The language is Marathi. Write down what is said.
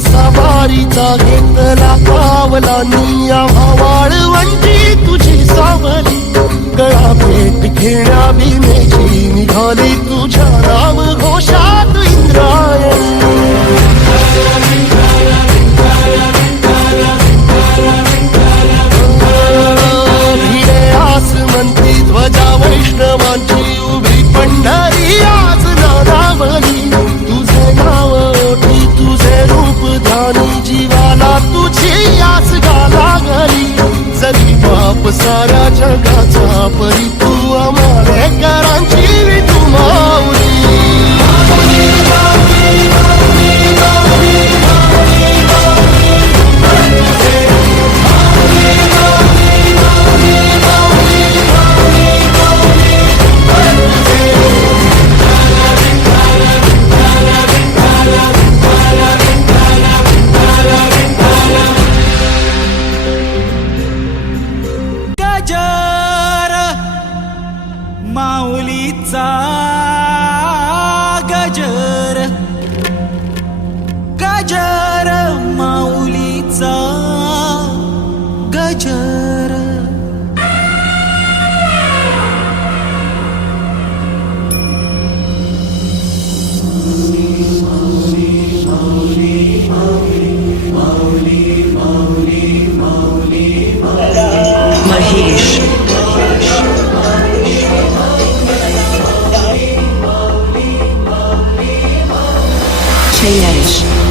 सवारीचा घेतला पावलांनी आम्हा वाळवंटी तुझी सावली गळा भेट घेण्या भीमेची निघाली तुझ्या नाम घोषात इंद्रायणी भिडे आसमंती ध्वजा वैष्णवांची उभी पंढरी आज नादावली तुझे नाव ओठी तुझे रूप ध्यानी जीवाला तुझी आस गाला घरी जरी बाप साऱ्या जगाचा परी तू आम्हाला करांची तू माऊली माऊलीचा गजर गजर माऊलीचा गजर महेश Yash